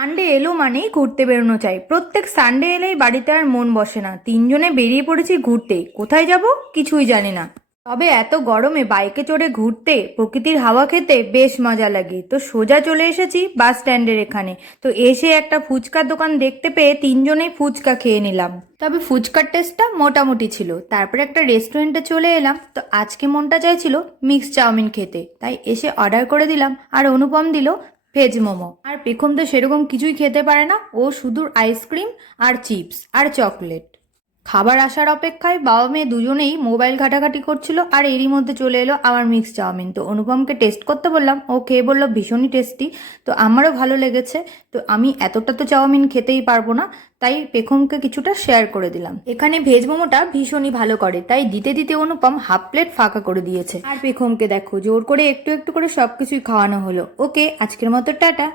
Sunday এলো মানেই ঘুরতে বেরোনো চাই। প্রত্যেক সানডে এলেই বাড়িতে আর মন বসে না। তিনজনে বেরিয়ে পড়েছি ঘুরতে। কোথায় যাব কিছুই জানি না। তবে এত গরমে বাইকে চড়ে ঘুরতে, প্রকৃতির হাওয়া খেতে বেশ মজা লাগে। তো সোজা চলে এসেছি বাস স্ট্যান্ডের এখানে। তো এসে একটা ফুচকার দোকান দেখতে পেয়ে তিনজনেই ফুচকা খেয়ে নিলাম। তবে ফুচকার টেস্টটা মোটামুটি ছিল। তারপরে একটা রেস্টুরেন্টে চলে এলাম। তো আজকে মনটা চাইছিল মিক্স চাউমিন খেতে, তাই এসে অর্ডার করে দিলাম। আর অনুপম দিল ভেজ মোমো। আর পেখম তো সেরকম কিছুই খেতে পারে না, ও শুধু আইসক্রিম আর চিপস আর চকলেট। খাবার আসার অপেক্ষায় বাবা মেয়ে দুজনেই মোবাইল ঘাটাঘাটি করছিল, আর এরই মধ্যে চলে এলো আমার মিক্স চাউমিন। তো অনুপমকে টেস্ট করতে বললাম, ও খেয়ে বললো ভীষণই টেস্টি। তো আমারও ভালো লেগেছে। তো আমি এতটা তো চাউমিন খেতেই পারবো না, তাই পেখমকে কিছুটা শেয়ার করে দিলাম। এখানে ভেজ মোমোটা ভীষণই ভালো করে, তাই দিতে দিতে অনুপম হাফ প্লেট ফাঁকা করে দিয়েছে। আর পেখমকে দেখো জোর করে একটু একটু করে সবকিছুই খাওয়ানো হলো। ওকে, আজকের মতো টাটা।